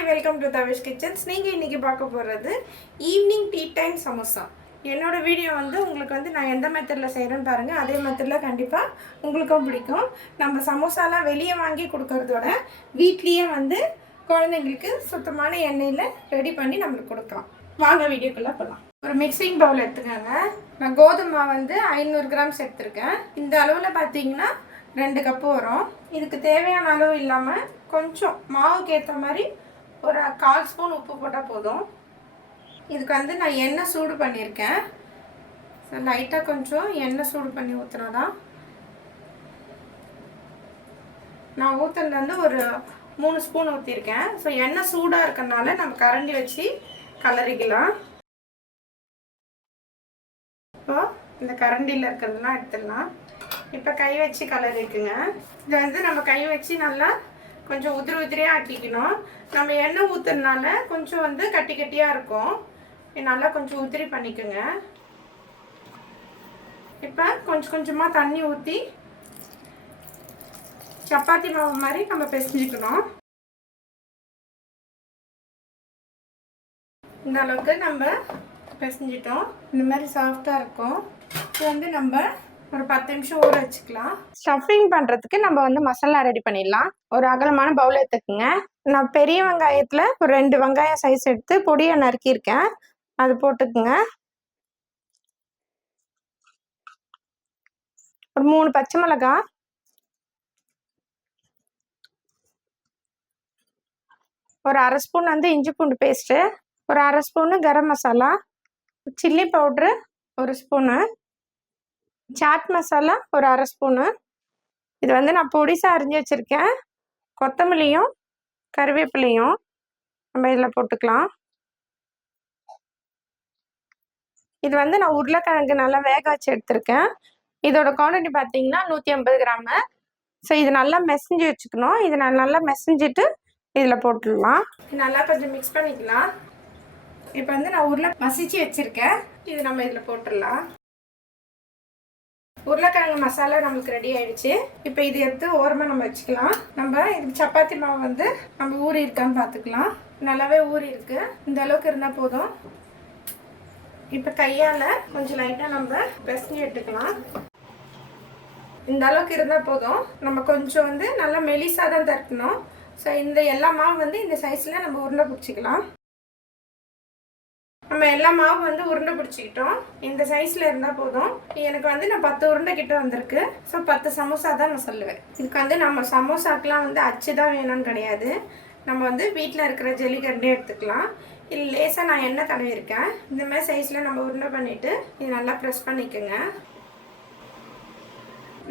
Hi welcome to Tavish kitchens நீங்கள் இன்றைக்கி பார்க்க போகிறது ஈவினிங் டீ டைம் சமோசா என்னோட வீடியோ வந்து உங்களுக்கு வந்து நான் எந்த மெத்தடில் செய்கிறேன்னு பாருங்கள் அதே மெத்தடில் கண்டிப்பாக உங்களுக்கும் பிடிக்கும். நம்ம சமோசாலாம் வெளியே வாங்கி கொடுக்கறதோட வீட்லேயே வந்து குழந்தைங்களுக்கு சுத்தமான எண்ணெயில் ரெடி பண்ணி நம்மளுக்கு கொடுக்கலாம். வாங்க வீடியோக்குள்ளே போகலாம் ஒரு மிக்சிங் பவுல் எடுத்துக்கோங்க. நான் கோதுமை வந்து ஐநூறு கிராம்ஸ் எடுத்திருக்கேன் இந்த அளவில் பார்த்தீங்கன்னா ரெண்டு கப்பு வரும். இதுக்கு தேவையான அளவு இல்லாமல் கொஞ்சம் மாவுக்கு ஏற்ற மாதிரி ஒரு கால் ஸ்பூன் உப்பு போட்டால் போதும். இதுக்கு வந்து நான் எண்ணெய் சூடு பண்ணியிருக்கேன். லைட்டாக கொஞ்சம் எண்ணெய் சூடு பண்ணி ஊற்றுனதான் நான் ஊற்றுனது வந்து ஒரு மூணு ஸ்பூன் ஊற்றிருக்கேன் ஸோ எண்ணெய் சூடாக இருக்கறனால நம்ம கரண்டி வச்சு கலரிக்கலாம். இப்போ இந்த கரண்டியில் இருக்கிறதுலாம் எடுத்துடலாம். இப்போ கை வச்சு கலரிக்குங்க. இதை வந்து நம்ம கை வச்சு நல்லா கொஞ்சம் உதிரி உதிரியாக ஆட்டிக்கணும். நம்ம எண்ணெய் ஊற்றுறதுனால கொஞ்சம் வந்து கட்டி கட்டியாக இருக்கும். நல்லா கொஞ்சம் உதிரி பண்ணிக்கோங்க. இப்போ கொஞ்சம் கொஞ்சமாக தண்ணி ஊற்றி சப்பாத்தி மாவு மாதிரி நம்ம பிசைஞ்சிக்கணும். இந்த அளவுக்கு நம்ம பிசைஞ்சிட்டோம். இந்த மாதிரி சாஃப்டாக இருக்கும். இது வந்து நம்ம ஒரு பத்து நிமிஷம் ஊற வச்சுக்கலாம். ஸ்டஃபிங் பண்ணுறதுக்கு நம்ம வந்து மசாலா ரெடி பண்ணிடலாம். ஒரு அகலமான பவுல் எடுத்துக்கோங்க. நான் பெரிய வெங்காயத்தில் ஒரு ரெண்டு வெங்காயம் சைஸ் எடுத்து பொடியை நறுக்கியிருக்கேன். அது போட்டுக்குங்க. ஒரு மூணு பச்சை மிளகாய் ஒரு அரை ஸ்பூன் வந்து இஞ்சி பூண்டு பேஸ்ட்டு ஒரு அரை spoon garam masala. Chilli powder ஒரு ஸ்பூனு. சாட் மசாலா ஒரு அரை ஸ்பூனு இது வந்து நான் பொடிசாக அரிஞ்சு வச்சுருக்கேன். கொத்தமல்லியும் கருவேப்பிலையும் நம்ம இதில் போட்டுக்கலாம். இது வந்து நான் உருளைக்கிழங்கு நல்லா வேக வச்சு எடுத்திருக்கேன். இதோட குவான்டிட்டி பார்த்தீங்கன்னா நூற்றி ஐம்பது கிராமு. ஸோ இது நல்லா மெசஞ்சு வச்சுக்கணும். இது நான் நல்லா மெசஞ்சிட்டு இதில் போட்டுடலாம். நல்லா கொஞ்சம் மிக்ஸ் பண்ணிக்கலாம். இப்போ வந்து நான் உருளை மசிச்சு வச்சுருக்கேன். இது நம்ம இதில் போட்டுடலாம். உருளைக்கிழங்கு மசாலா நம்மளுக்கு ரெடி ஆயிடுச்சு. இப்போ இது எடுத்து ஓரமாக நம்ம வச்சுக்கலாம். நம்ம இதுக்கு சப்பாத்தி மாவு வந்து நம்ம ஊறி இருக்கான்னு பார்த்துக்கலாம். நல்லாவே ஊறி இருக்கு. இந்த அளவுக்கு இருந்தால் போதும். இப்போ கையால் கொஞ்சம் லைட்டாக நம்ம பிசைஞ்சு எடுத்துக்கலாம். இந்த அளவுக்கு இருந்தால் போதும். நம்ம கொஞ்சம் வந்து நல்லா மெலிசாக தான் தட்டணும் ஸோ இந்த எல்லா மாவு வந்து இந்த சைஸில் நம்ம உருண்டை பிடிச்சிக்கலாம். எல்லா மாவும் வந்து உருண்டை பிடிச்சிக்கிட்டோம். இந்த சைஸில் இருந்தால் போதும். எனக்கு வந்து நான் பத்து உருண்டை கிட்ட வந்திருக்கு. ஸோ பத்து சமோசா தான் நான் சொல்லுவேன். இதுக்கு வந்து நம்ம சமோசாக்கெலாம் வந்து அச்சு தான் வேணும்னு கிடையாது. நம்ம வந்து வீட்டில் இருக்கிற ஜெல்லிக்கரண்டே எடுத்துக்கலாம். இல்லை லேசாக நான் எண்ணெய் தடவிருக்கேன் இந்த மாதிரி சைஸில் நம்ம உருண்டை பண்ணிவிட்டு இது நல்லா ப்ரெஸ் பண்ணிக்கோங்க.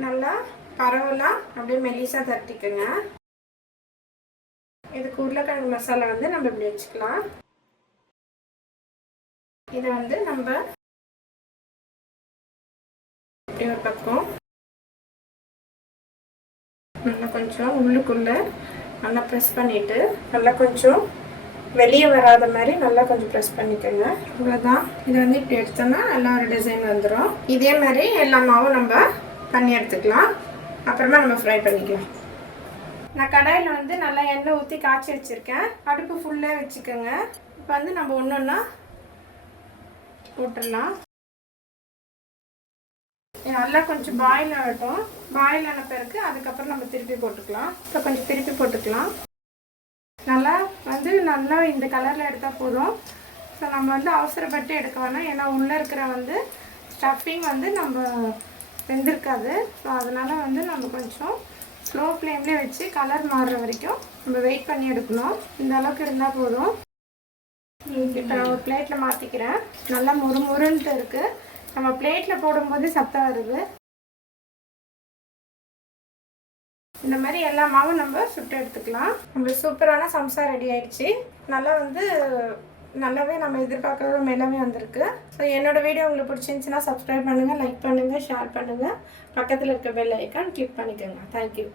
நல்லா பரவலாக அப்படியே மெலிசாக தட்டிக்கோங்க. இதுக்கு உருளைக்கிழங்கு மசாலா வந்து நம்ம இப்படி வச்சுக்கலாம். இதை வந்து நம்ம இப்படி ஒரு பக்கம். நல்லா கொஞ்சம் உள்ளுக்குள்ள நல்லா ப்ரெஸ் பண்ணிட்டு நல்லா கொஞ்சம் வெளியே வராத மாதிரி நல்லா கொஞ்சம் ப்ரெஸ் பண்ணிக்கோங்க. இவ்வளோதான் இதை வந்து இப்படி எடுத்தோம்னா நல்லா ஒரு டிசைன் வந்துடும் இதே மாதிரி எல்லா மாவும் நம்ம பண்ணி எடுத்துக்கலாம். அப்புறமா நம்ம ஃப்ரை பண்ணிக்கலாம். நான் கடாயில் வந்து நல்லா எண்ணெய் ஊற்றி காய்ச்சி வச்சுருக்கேன். அடுப்பு ஃபுல்லாக வச்சுக்கோங்க. இப்போ வந்து நம்ம ஒன்று ஒன்றா போட்டுடலாம். நல்லா கொஞ்சம் பாயில் ஆகட்டும். பாயில் ஆன பிறகு அதுக்கப்புறம் நம்ம திருப்பி போட்டுக்கலாம். இப்போ கொஞ்சம் திருப்பி போட்டுக்கலாம். நல்லா வந்து நல்லா இந்த கலரில் எடுத்தால் போதும். ஸோ நம்ம வந்து அவசரப்பட்டு எடுக்க வேணாம். ஏன்னா உள்ளே இருக்கிற வந்து ஸ்டஃபிங் வந்து நம்ம வெந்திருக்காது. ஸோ அதனால் வந்து நம்ம கொஞ்சம் ஸ்லோ ஃப்ளேம்லேயே வச்சு கலர் மாறுற வரைக்கும் நம்ம வெயிட் பண்ணி எடுக்கணும். இந்த அளவுக்கு இருந்தால் போதும். இப்போ நான் ஒரு பிளேட்டில் மாற்றிக்கிறேன் நல்லா முறு முருன்ட்டு இருக்குது நம்ம பிளேட்டில் போடும்போது சத்தம் வருது. இந்த மாதிரி எல்லா மாவும் நம்ம சுட்டு எடுத்துக்கலாம். நம்மளுக்கு சூப்பரான சம்சா ரெடி ஆயிடுச்சு. நல்லா வந்து நல்லாவே நம்ம எதிர்பார்க்குற எல்லாமே வந்திருக்கு. ஸோ என்னோட வீடியோ உங்களுக்கு பிடிச்சிருந்துச்சுன்னா சப்ஸ்கிரைப் பண்ணுங்கள் லைக் பண்ணுங்கள் ஷேர் பண்ணுங்கள் பக்கத்தில் இருக்க பெல் ஐக்கான் கிளிக் பண்ணிக்கோங்க. Thank you